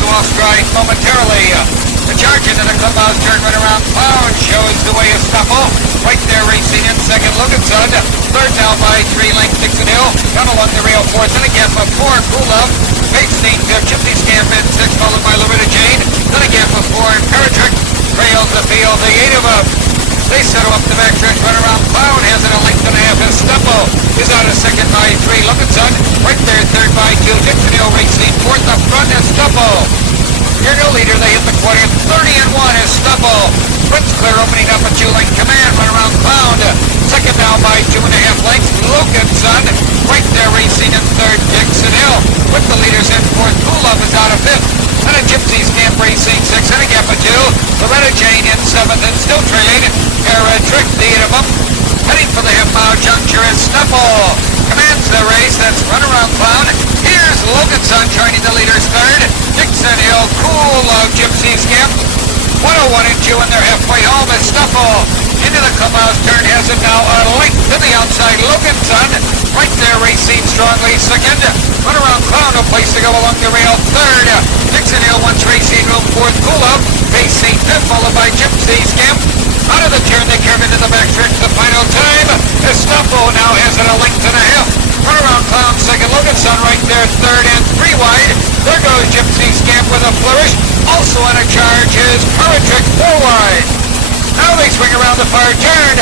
go off stride momentarily. The charge into the clubhouse turn right around Cloud shows the way of Scuffle. Right there racing in second, Loganson. Third now by 3 lengths, Dixon Hill. Down along the rail fourth, and a gap of 4, Cool Love. Facing Gypsy Scamp in 6, followed by Loretta Jane. Then a gap of 4, and Paratrick trails the field. The 8 of them. They settle up the back stretch right around Cloud. Has it a length and a half, and Scuffle is out of second by 3, Loganson. Right there, third by 2, Dixon Hill racing fourth up front is Scuffle. Your new leader, they hit the quarter, 30-1 is Stubble. Prince Clear opening up a 2-length command, run around Cloud. Second now by 2.5 lengths, Loganson. Right there racing in third, Dixon Hill. With the leaders in fourth, Cool Love is out of fifth. And a Gypsy Scamp racing 6, and a gap of 2. Loretta Jane in seventh, and still trailing. Trick, the 8 of them. Heading for the half-mile juncture is Snuffle. Commands the race, that's run around Cloud. Here's Loganson joining the leaders third. Dixon Hill, Cool Love, Gypsy Scamp. 101 and 2 in their halfway home is Snuffle. Into the clubhouse turn, has it now a length to the outside. Loganson, right there racing strongly second. Run around Cloud, no place to go along the rail third. Dixon Hill wants racing room fourth. Cool Love, facing fifth, followed by Gypsy Scamp. Out of the turn, they curve into the back stretch. The final time is Snuffle now has it a length and a half. Run around Cloud second. Loganson right there third, and 3 wide. There goes Gypsy Scamp with a flourish. Also on a charge is Paratrick 4 wide. Now they swing around the far turn.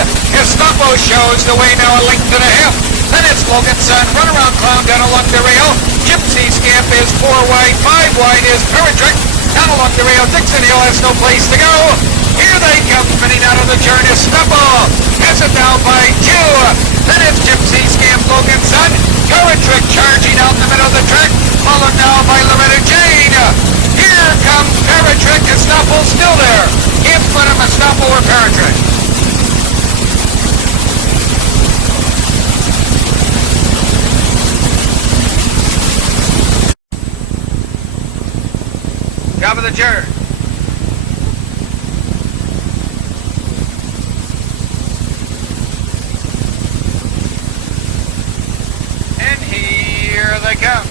Snuffle shows the way now a length and a half. Then it's Loganson. Run around Cloud down along the rail. Gypsy Scamp is 4 wide. 5 wide is Paratrick. Down along the rail. Dixon Hill has no place to go. Here they come, spinning out of the turn is Snuffle. Has it now by 2. Then it's Gypsy Scamp, Loganson. Paratrick charging out in the middle of the track, followed now by Loretta Jane. Here comes Paratrick, and Snuffle still there. In front of Snuffle or Paratrick. Top of the turn. And here they come.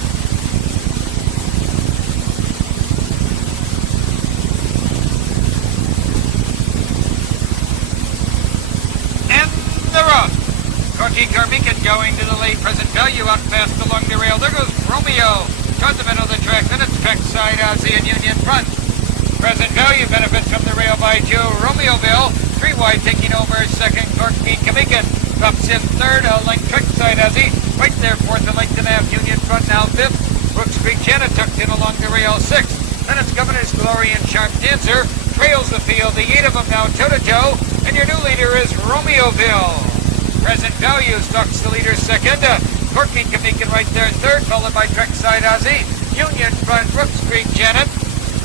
And they're off. Corky Carmican going to the lead. Present Value out fast along the rail. There goes Romeo. Toward the middle of the track, then it's Trackside Ozzy and Union front. Present Value benefits from the rail by 2. Romeoville, 3 wide, taking over second. Corky Kamikan drops in third. A length Trackside Ozzy, right there fourth. A length and a half. Union front now fifth. Brooks Creek Janet tucked in along the rail sixth. Then it's Governor's Glory and Sharp Dancer trails the field. The 8 of them now toe-to-toe, and your new leader is Romeoville. Present Value stalks the leader second. Corky Kamikan right there third, followed by Trackside Ozzy. Union front, Brooks Creek Janet.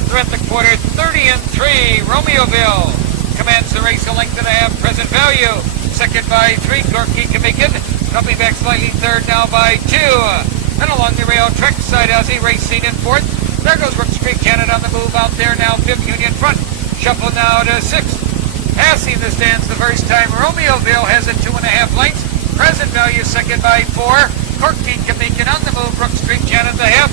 They're at the quarter, 30-3. Romeoville commands the race a length and a half. Present Value second by 3. Corky Kamikan coming back slightly third now by 2. Then along the rail, Trackside Ozzy racing in fourth. There goes Brooks Creek Janet on the move out there now. Fifth, Union front. Shuffle now to sixth. Passing the stands the first time. Romeoville has it 2.5 lengths. Present Value second by 4. Corky Kamikan on the move. Brooks Creek Janet the half.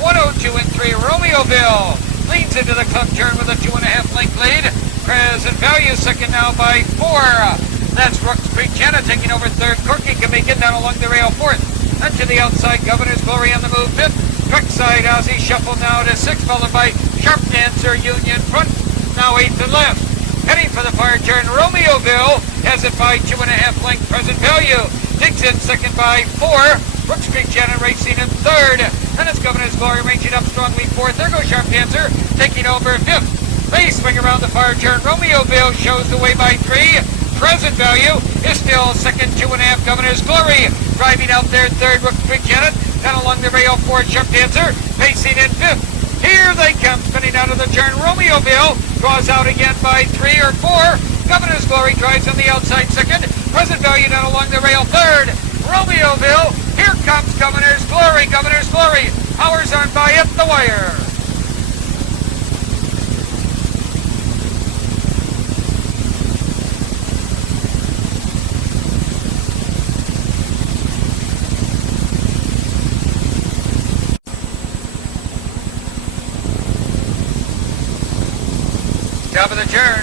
102 and 3. Romeoville leads into the club turn with a 2.5 length lead. Present Value second now by 4. That's Brooks Creek Janet taking over third. Corky Kamikan down along the rail fourth. Then to the outside, Governor's Glory on the move fifth. Trackside Ozzy shuffle now to sixth, followed by Sharp Dancer Union front. Now eighth and left. Heading for the far turn, Romeoville has it by 2.5 length. Present Value takes in second by 4. Brooks Creek Janet racing in third. Then it's Governor's Glory ranging up strongly fourth. There goes Sharp Dancer taking over fifth. They swing around the far turn. Romeoville shows the way by 3. Present Value is still second, 2.5. Governor's Glory driving out there third. Brooks Creek Janet down along the rail fourth. Sharp Dancer pacing in fifth. Here they come, spinning out of the turn. Romeoville draws out again by 3 or 4. Governor's Glory drives on the outside second. Present Value down along the rail third. Romeoville, here comes Governor's Glory. Governor's Glory, powers on by at the wire. Top of the turn.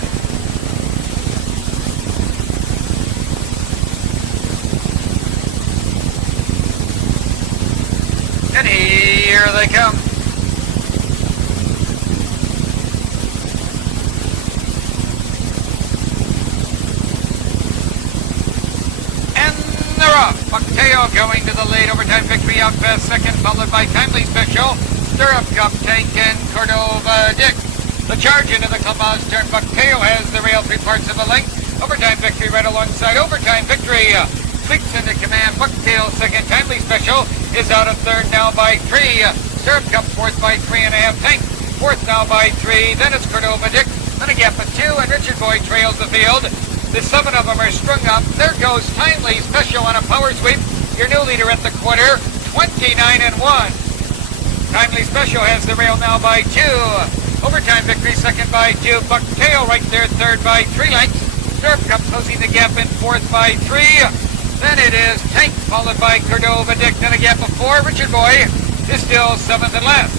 And here they come. And they're off. Bucktail going to the late overtime victory out past second, followed by Timely Special, Stirrup Cup, Tank, and Cordova Dick. The charge into the clubhouse turn. Bucktail has the rail 3/4 of a length. Overtime victory right alongside overtime victory. Clicks into command. Bucktail second. Timely Special is out of third now by 3. Stirrup Cup fourth by 3.5. Tank fourth now by 3. Then it's Cordova Dick. Then a gap of 2, and Richard Boy trails the field. The 7 of them are strung up. There goes Timely Special on a power sweep. Your new leader at the quarter, 29-1. Timely Special has the rail now by 2. Overtime victory second by 2. Bucktail right there third by 3 lengths. Stirrup Cup closing the gap in fourth by 3. Then it is Tank followed by Cordova Dick. Then a gap of 4. Richard Boy is still 7th and last.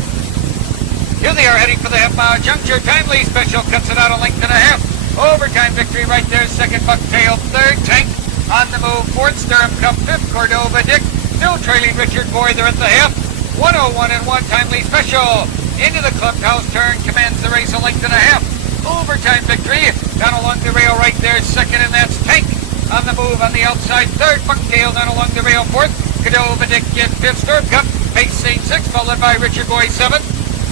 Here they are heading for the half-mile juncture. Timely Special cuts it out a length and a half. Overtime victory right there. Second Bucktail. Third Tank on the move. Fourth Stirrup Cup. Fifth Cordova Dick. Still trailing Richard Boy. They're at the half. 101-1. Timely Special into the clubhouse turn. Commands the race a length and a half. Overtime victory down along the rail right there. Second, and that's Tank on the move on the outside. Third Bucktail down along the rail. Fourth Cordova Dick in fifth. Stirrup Cup. Pace St. 6 followed by Richard Boy 7th.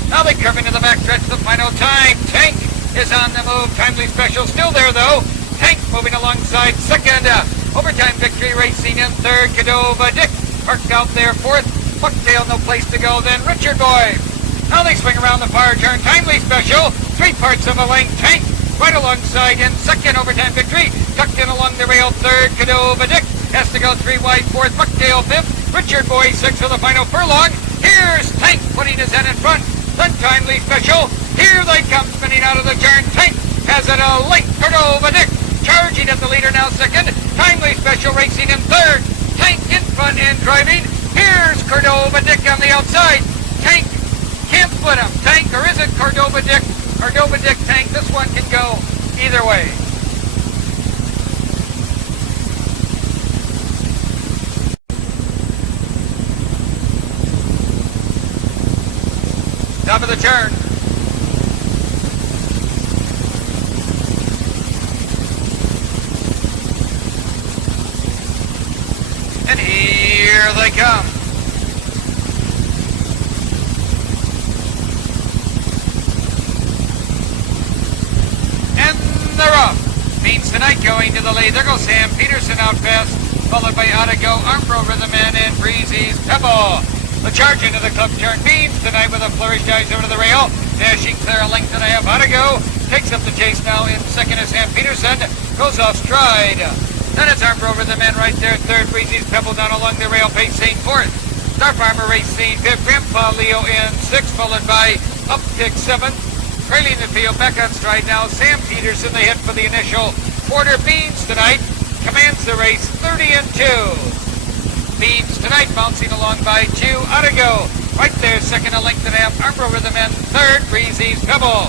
Now they curve into the backstretch. The final time. Tank is on the move. Timely Special still there though. Tank moving alongside second. Overtime victory racing in third. Cordova Dick parked out there fourth. Bucktail no place to go. Then Richard Boy. Now they swing around the far turn. Timely Special. 3/4 of a length. Tank right alongside in second. Overtime victory. Tucked in along the rail third. Cordova Dick has to go 3 wide fourth. Bucktail fifth. Richard Boy 6th for the final furlong. Here's Tank putting his head in front. Then Timely Special. Here they come spinning out of the turn. Tank has it a length. Cordova Dick charging at the leader now second. Timely Special racing in third. Tank in front and driving. Here's Cordova Dick on the outside. Tank can't split him. Tank, or is it Cordova Dick? Cordova Dick, Tank. This one can go either way. Top of the turn. And here they come. And they're off. Means tonight going to the lead. There goes Sam Peterson out fast, followed by Otago, Armbro Rhythman, and Breezy's Pebble. The charge into the club turn. Means tonight with a flourish dives over to the rail. Dashing clear a length and a half. Otago takes up the chase now in second as Sam Peterson goes off stride. Then it's Armbro Rhythman right there. Third, Breezy's Pebble down along the rail. Pace St. fourth. Star Farmer racing fifth. Grandpa Leo in sixth, followed by Uptick seventh. Trailing the field back on stride now. Sam Peterson, the hit for the initial quarter. Beans tonight commands the race 30-2. Beans tonight bouncing along by 2. Otago right there, second, a length and a half. Armbro Rhythman third. Breezy's Pebble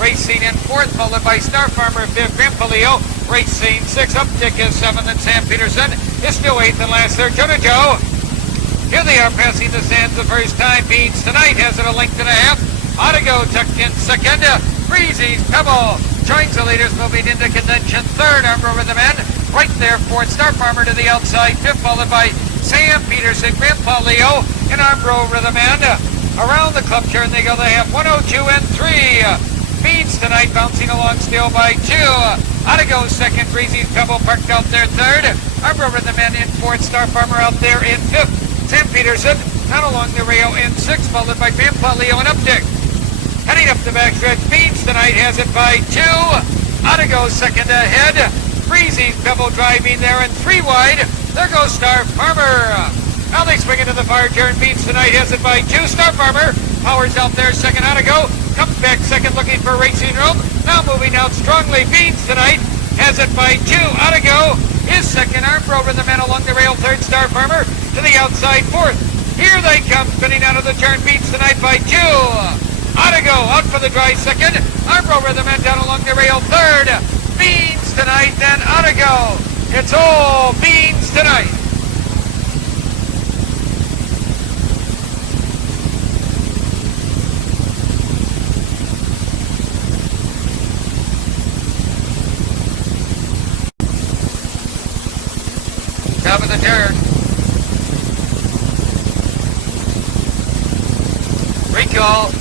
racing in fourth, followed by Star Farmer fifth. Grandpa Leo racing sixth. Uptick is seventh, and Sam Peterson is still eighth and last there. Joe. Here they are passing the sands the first time. Beans tonight has it a length and a half. Otago tucked in second. Breezy's Pebble joins the leaders moving into contention. Third, Armbro Rhythman right there. Fourth, Star Farmer to the outside. Fifth, followed by Sam Peterson, Grandpa Leo, and Armbro Rhythman. Around the club turn they go. They have 102-3. Beans tonight bouncing along still by 2. Otago second. Breezy's Pebble parked out there third. Armbro Rhythman in fourth. Star Farmer out there in fifth. Sam Peterson down along the rail in sixth, followed by Grandpa Leo and Uptick. Heading up the backstretch, Beans tonight has it by 2. Otago second ahead. Breezy's Pebble driving there and 3 wide. There goes Star Farmer. Now they swing into the far turn. Beans tonight has it by 2. Star Farmer powers out there second. Otago comes back second, looking for racing room. Now moving out strongly. Beans tonight has it by 2. Otago is second. Armbro Rhythman along the rail third. Star Farmer to the outside fourth. Here they come spinning out of the turn. Beans tonight by 2. Go out for the dry second. Arbro Rhythman down along the rail third. Beans tonight, then Go. It's all beans tonight. Top of the turn. Recall.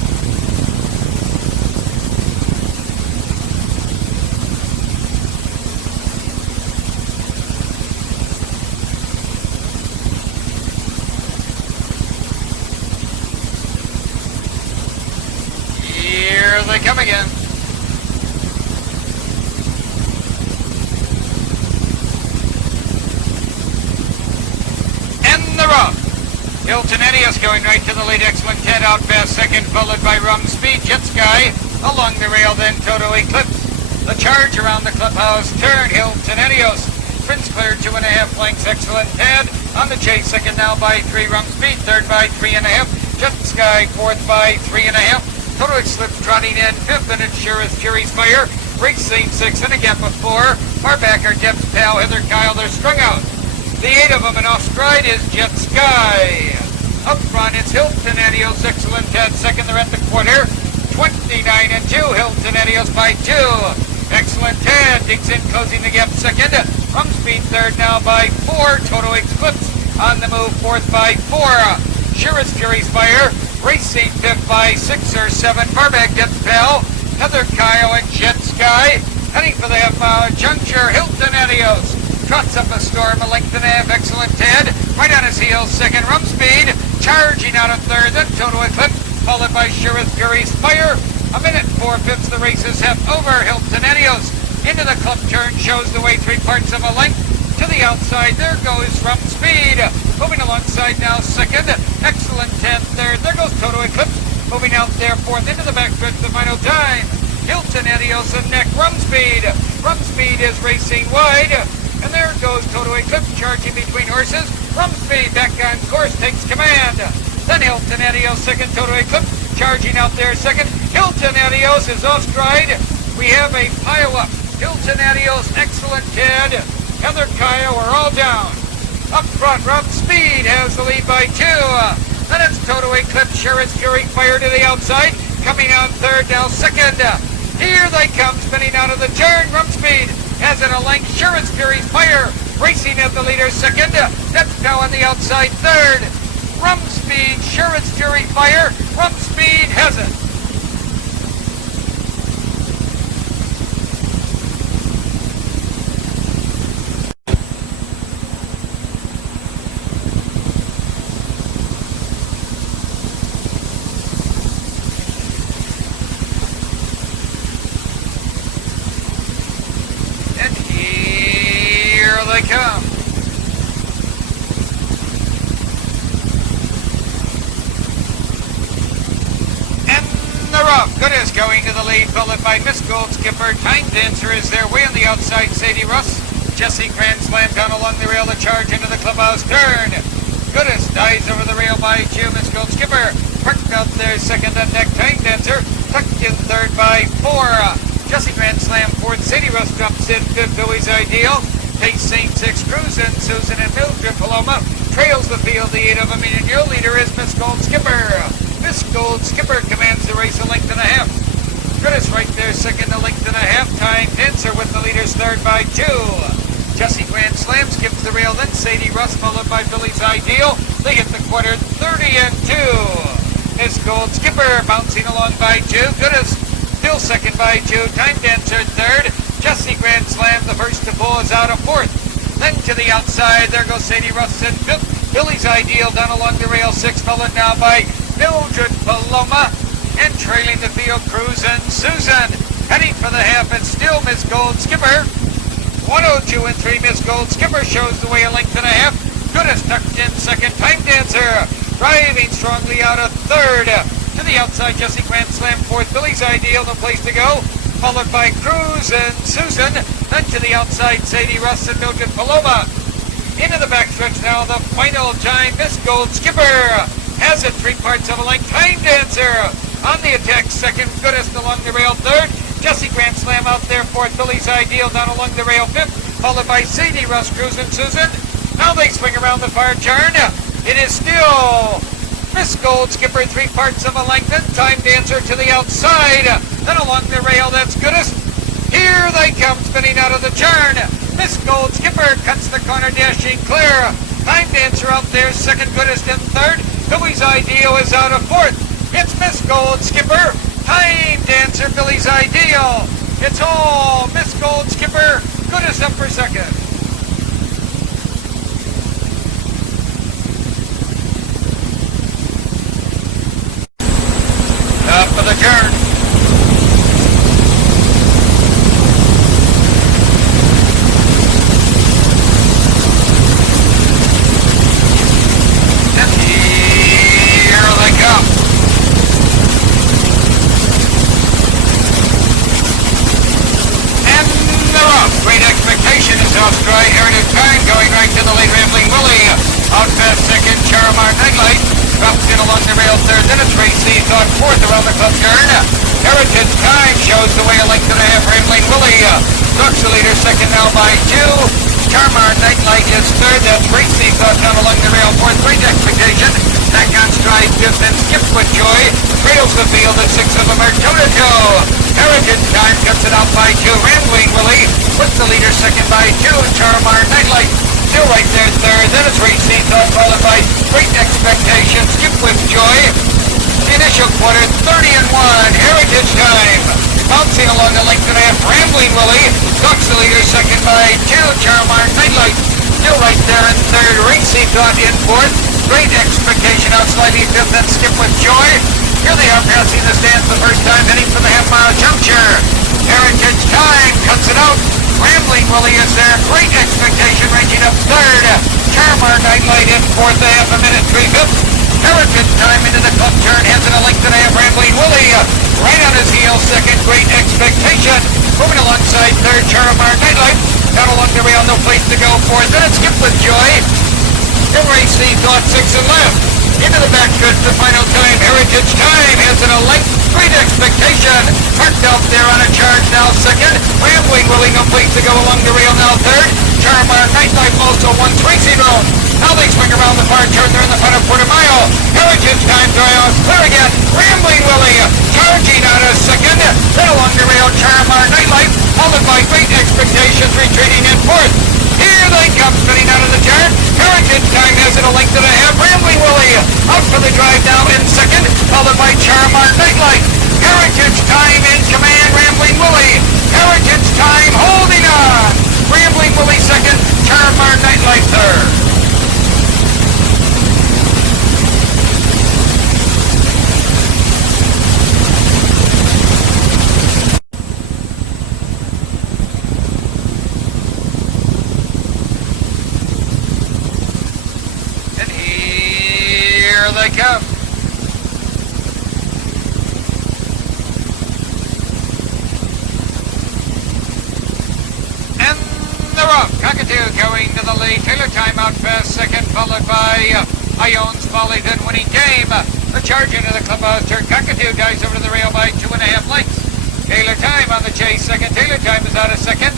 Here they come again. And the rough. Hilton Edios going right to the lead. Excellent Ted out fast second, followed by Rum Speed. Jet Sky along the rail, then Toto Eclipse. The charge around the clubhouse turn. Hilton Edios. Prince clear 2.5 lengths. Excellent Ted on the chase. Second now by 3. Rum Speed. Third by 3.5. Jet Sky fourth by 3.5. Toto Eclipse trotting in fifth, and it's Surest Fury's Fire. Racing 6 and a gap of 4. Far back are Deb's Pal, Heather Kyle. They're strung out. The 8 of them, and off stride is Jet Sky. Up front, it's Hilton Edios, Excellent Ted, second. They're at the quarter. 29 and 2. Hilton Edios by 2. Excellent Ted digs in, closing the gap second. Rum Speed third now by 4. Toto Eclipse on the move, fourth by 4. Surest Fury's Fire. Racing fifth by 6 or 7. Far back, Deb's Pal, Heather Kyle, and Jet Sky. Heading for the half-mile juncture, Hilton Edios. Trots up a storm, a length and a half. Excellent Ted. Right on his heels, second. Rum Speed. Charging out of third. Then Toto Eclipse, followed by Surest Fury's Fire. A minute 4/5. The race is half over. Hilton Edios into the club turn. Shows the way 3/4 of a length. To the outside, there goes Rum Speed. Moving alongside now, second. Excellent Ted, third. There goes Toto Eclipse. Moving out there, fourth. Into the backstretch, the final time. Hilton Edios and neck. Rum Speed. Rum Speed is racing wide. And there goes Toto Eclipse charging between horses. Rum Speed back on course, takes command. Then Hilton Edios, second. Toto Eclipse charging out there, second. Hilton Edios is off stride. We have a pile-up. Hilton Edios, Excellent Ted, Heather Kyle are all down. Up front, Rum Speed has the lead by 2. Then it's Toto Eclipse, Surest Fury Fire to the outside. Coming on third, now second. Here they come, spinning out of the turn. Rum Speed has it a length. Surest Fury's Fire racing at the leader second. That's now on the outside third. Rum Speed, Surest Fury Fire. Rum Speed has it. They come. And the rough. Good is going to the lead, followed by Miss Gold Skipper. Time Dancer is there, way on the outside. Sadie Russ. Jessie Grand Slam down along the rail to charge into the clubhouse turn. Goodest dives over the rail by 2. Miss Gold Skipper parked out there, second on deck. Time Dancer tucked in third by 4. Jessie Grand Slam fourth. Sadie Russ drops in fifth. Billy's Ideal. Takes St. Six. Cruisin', Susan, and Mildred Paloma trails the field. The 8 of them, and your leader is Miss Gold Skipper. Miss Gold Skipper commands the race a length and a half. Curtis right there, second, a length and a half. Time Dancer with the leaders third by 2. Jessie Grand Slam skips the rail, then Sadie Russ, followed by Billy's Ideal. They hit the quarter, 30 and 2. Miss Gold Skipper bouncing along by 2. Goodest still second by 2. Time Dancer third. Jessie Grand Slam, the first to pull, is out of fourth. Then to the outside, there goes Sadie Russ in fifth. Billy's Ideal down along the rail, 6, followed now by Mildred Paloma. And trailing the field, Cruisin' Susan. Heading for the half, and still Miss Gold Skipper. 102 and 3, Miss Gold Skipper shows the way a length and a half. Goodest tucked in second. Time Dancer driving strongly out of third. To the outside, Jessie Grand Slam fourth. Billy's Ideal, no place to go. Followed by Cruisin' Susan. Then to the outside, Sadie Russ and Mildred Paloma. Into the backstretch now, the final time. Miss Gold Skipper has it 3/4 of a length. Time Dancer On the attack, second, Goodest along the rail, third. Jesse Grand Slam out there, fourth. Billy's Ideal down along the rail, fifth. Followed by Sadie Russ, Cruisin' Susan. Now they swing around the far turn. It is still Miss Gold Skipper, 3 parts of a length, and Time Dancer to the outside. Then along the rail, that's Goodest. Here they come, spinning out of the turn. Miss Gold Skipper cuts the corner, dashing clear. Time Dancer out there, second, Goodest in third. Billy's Ideal is out of fourth. It's Miss Gold Skipper, Time Dancer, Billy's Ideal. It's all Miss Gold Skipper, Goodest up for second. Top of the turn. And here they come. And they're off. Great Expectation is off stride. Heritage Time going right to the late Rambling Willie. Out fast second, Charamar Nightlight. Drops in along the rail third, then it's Racy Thought fourth around the club turn. Heritage Time shows the way a length and a half. Rambling Willie ducks the leader second now by 2. Charmar Nightlight is third. That's Racy Thought down along the rail fourth. Great Expectation. Back on stride fifth and Skip with Joy. Trails the field at 6 of them are toe-to-toe. Heritage Time cuts it out by 2. Rambling Willie puts the leader second by 2. Charmar Nightlight still right there third. Then it's Racy Thought followed by Great Expectation. Skip with Joy. The initial quarter 30-1. Heritage Time bouncing along the length and a half. Rambling Willie ducks the leader second by 2. Charmar Nightlight still right there in third. Racy Thought in fourth. Great Expectation out slightly fifth. Then Skip with Joy. Here they are passing the stands the first time, heading for the half-mile juncture. Heritage Time cuts it out. Rambling Willie is there. Great Expectation ranging up third. Charmar Nightlight in fourth, a half a minute, 3/5. Heritage Time into the club turn, has it a length and a half. Rambling Willie right on his heels, second. Great Expectation moving alongside third. Charmar Nightlight down along the rail, no place to go. Fourth, then it's Skip with Joy. And Racy Thought 6 and left. Into the backstretch, the final time. Heritage Time has it a length. Great Expectation parked out there on a charge now second. Rambling Willie, no place to go along the rail now third. Charmar Nightlight also won Tracy Road. Now they swing around the far turn. They're in the front of quarter mile. Heritage Time dry out clear again. Rambling Willie charging out a second. Then along the rail, Charmar Nightlight followed by Great Expectations retreating in fourth. Here they come, spinning out of the turn. Heritage Time has it a length and a half. Rambling Willie out for the drive now in second, followed by Charmar Nightlight. Heritage Time in command. Rambling Willie. Heritage Time holding on. Rambling Willie second. Charmar Nightlight third. Here they come. And they're off. Cockatoo going to the lead. Taylor Time out fast second, followed by Ion's Folly, then Winning Game. The charge into the clubhouse turn. Cockatoo dives over to the rail by 2.5 lengths. Taylor Time on the chase second. Taylor Time is out of second.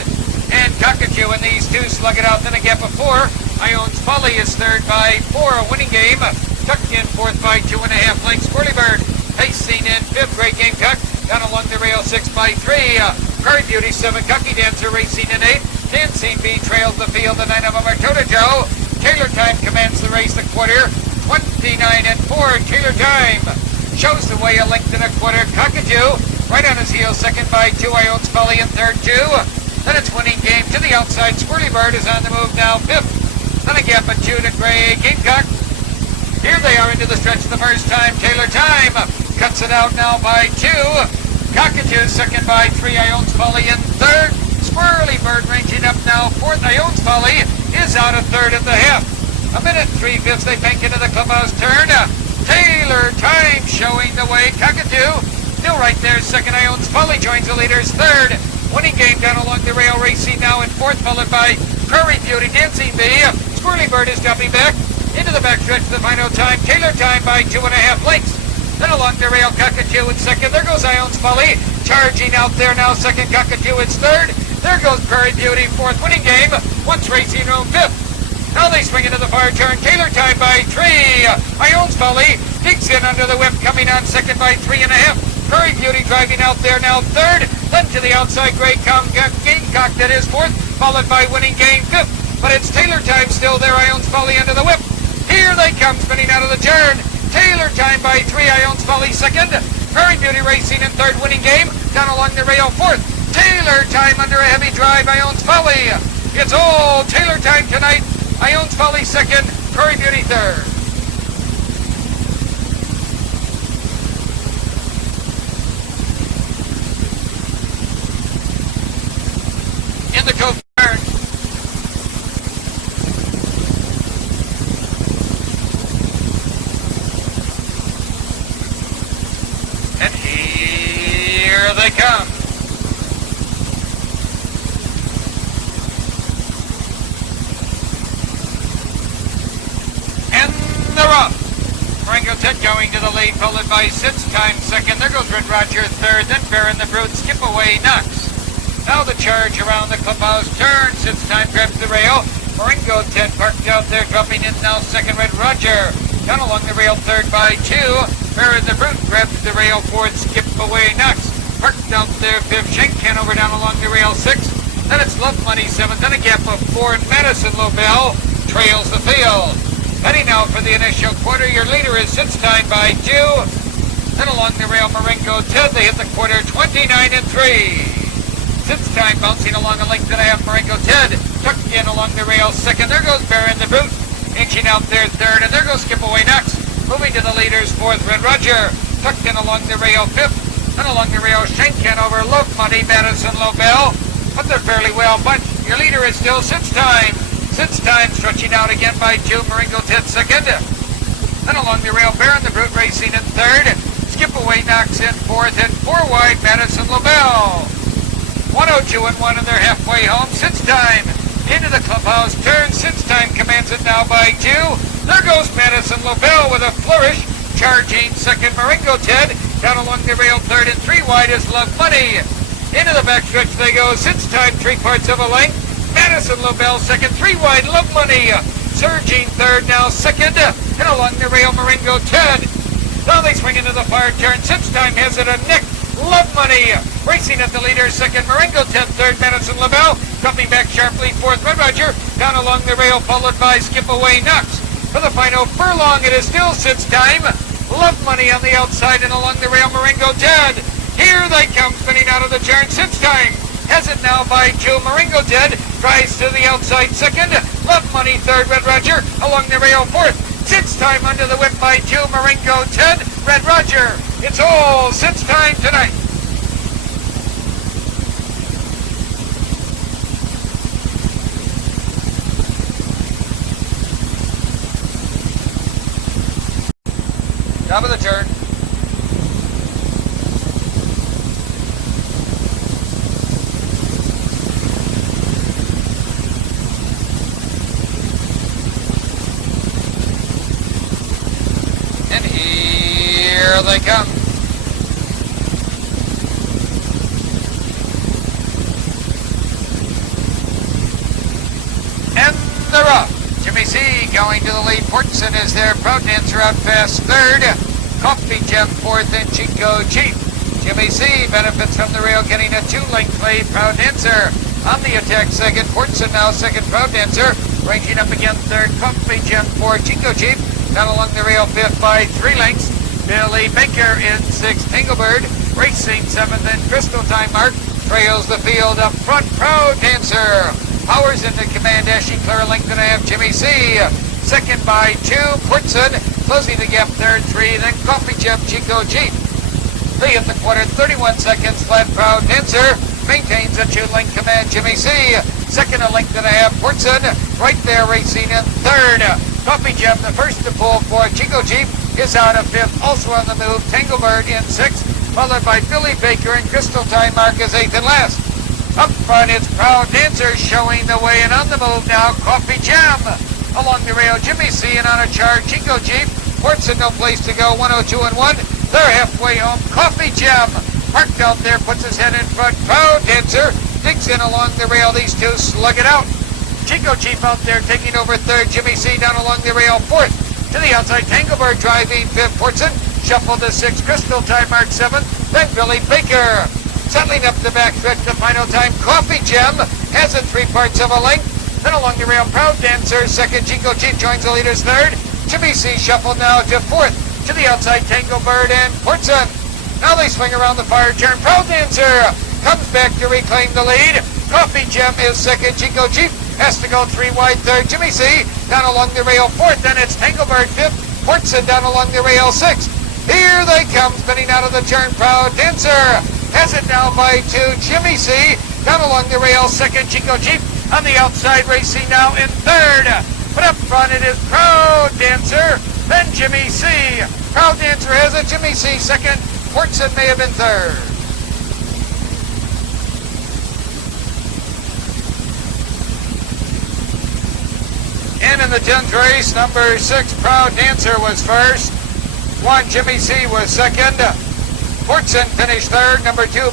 And Cockatoo and these two slug it out. Then a gap of 4. Ion's Folly is third by 4. A Winning Game tucked in fourth by 2.5 lengths. Squirrely Bird pacing in fifth. Great Game Tuck down along the rail 6 by 3. Prairie Beauty 7. Cucky Dancer racing in 8. Dancing Bee trails the field. The 9 of them are toe-to-toe. Taylor Time commands the race the quarter 29-4. Taylor Time shows the way a length and a quarter. Cockatoo right on his heels second by 2. Ion's Folly in third 2. Then it's Winning Game to the outside. Squirrely Bird is on the move now fifth. Then a gap of 2 to Gray Gamecock. Here they are into the stretch the first time. Taylor Time cuts it out now by 2. Cockatoo second by 3. Ion's Folly in third. Squirrely Bird ranging up now fourth. Ion's Folly is out of third at the half. A minute 3/5 they bank into the clubhouse turn. Taylor Time showing the way. Cockatoo still right there second. Ion's Folly joins the leaders third. Winning Game down along the rail racing now in fourth, followed by Prairie Beauty. Dancing Bee. Squirrely Bird is jumping back into the backstretch the final time. Taylor Time by 2.5 lengths. Then along the rail, Cockatoo in second. There goes Ion's Folly. Charging out there now, second. Cockatoo is third. There goes Prairie Beauty, fourth. Winning Game, once racing room, fifth. Now they swing into the far turn. Taylor time by 3. Ion's Folly digs in under the whip, coming on second by 3.5. Prairie Beauty driving out there now third. Then to the outside, Gamecock that is fourth, followed by Winning Game fifth. But it's Taylor time still there. Ion's Folly under the whip. Here they come, spinning out of the turn. Taylor time by 3. Ion's Folly second. Prairie Beauty racing in third. Winning Game down along the rail fourth. Taylor time under a heavy drive. Ion's Folly. It's all Taylor time tonight. Ion's Folly second. Prairie Beauty third. In the Cove turn. And here they come. And they're off. Marengo Ted going to the lead, followed by Sid's time second. There goes Red Roger third, then Baron the Brute, Skip Away Knox. Now the charge around the clubhouse turn. Sid's time grabs the rail. Marengo Ted parked out there, dropping in now second. Red Roger down along the rail third by 2. Baron the Brute grabs the rail fourth. Skip Away Knox parked out there fifth. Shank Hanover down along the rail sixth. Then it's Love Money seventh. Then a gap of 4. And Madison Lobel trails the field. Heading out for the initial quarter. Your leader is Sid's time by 2. Then along the rail, Marengo Ted. They hit the quarter 29-3. Sid's time bouncing along a length and a half. Marengo Ted tucked in along the rail second. There goes Baron the Brute inching out there third. And there goes Skip Away Knox moving to the leaders fourth. Red Roger tucked in along the rail fifth. And along the rail, Shank Hanover, Love Money, Madison Lobel. But they're fairly well bunched. Your leader is still Sid's time. Sid's time stretching out again by 2. Marengo Ted second. Then along the rail, Baron the Brute racing in third. Skip Away Knox in fourth. And 4 wide, Madison Lobel. 102-1 and they're halfway home. Sid's time into the clubhouse turn. Sid's time commands it now by 2. There goes Madison Lobel with a flourish. Charging second. Marengo Ted down along the rail third. And 3 wide is Love Money. Into the backstretch they go. Sid's time 3/4 of a length. Madison Lobel second. 3 wide Love Money. Surging third now second. And along the rail Marengo Ted. Now they swing into the far turn. Sid's time has it a nick. Love Money racing at the leader second. Marengo Ted third. Madison Lobel dropping back sharply fourth. Red Roger down along the rail, followed by Skip Away Knox. For the final furlong, it is still Sid's time. Love Money on the outside and along the rail, Marengo Ted. Here they come, spinning out of the turn. Sid's time has it now by 2. Marengo Ted drives to the outside second. Love Money third. Red Roger along the rail fourth. Sid's time under the whip by 2. Marengo Ted. Red Roger. It's all Sid's time tonight. Top of the turn. And here they come. And they're off. Jimmy C going to the lead. Portson is there. Proud Dancer out fast third. Coffee Gem fourth and Chico Chief. Jimmy C benefits from the rail, getting a 2-length lead. Proud Dancer on the attack second. Portson now second. Proud Dancer ranging up again third. Coffee Gem fourth. Chico Chief down along the rail fifth by 3 lengths. Billy Baker in sixth. Tinglebird racing seventh, and Crystal Time Mark trails the field up front. Proud Dancer powers into command, dashing clear a length and a half. Jimmy C second by 2. Portson closing the gap third, 3. Then Coffee Gem, Chico Jeep. They hit the quarter, 31 seconds flat. Proud Dancer maintains a 2-length command. Jimmy C second, a length and a half. Portson right there racing in third. Coffee Gem the first to pull for. Chico Jeep is out of fifth. Also on the move, Tanglebird in sixth, followed by Billy Baker, and Crystal Time Mark is eighth and last. Up front, it's Proud Dancer showing the way, and on the move now, Coffee Gem. Along the rail, Jimmy C, and on a charge, Chico Jeep. Portson no place to go, 102-1. They're halfway home. Coffee Gem parked out there, puts his head in front. Proud Dancer digs in along the rail. These two slug it out. Chico Chief out there taking over third. Jimmy C down along the rail fourth. To the outside, Tanglebird driving fifth. Portson shuffled to sixth. Crystal time mark seventh. Then Billy Baker settling up the back stretch. The final time, Coffee Gem has it 3/4 of a length. Then along the rail, Proud Dancer second. Chico Chief joins the leaders third. Jimmy C shuffled now to fourth. To the outside, Tanglebird and Portson. Now they swing around the fire turn. Proud Dancer comes back to reclaim the lead. Coffee Gem is second. Chico Chief has to go 3 wide third. Jimmy C down along the rail fourth. Then it's Tanglebird fifth. Portson down along the rail sixth. Here they come, spinning out of the turn. Proud Dancer has it now by 2. Jimmy C down along the rail second. Chico Chief on the outside racing now in third. But up front it is Proud Dancer, then Jimmy C. Proud Dancer has it. Jimmy C second. Portson may have been third. And in the 10th race, number 6, Proud Dancer was first. 1, Jimmy C was second. Portson finished third. Number 2,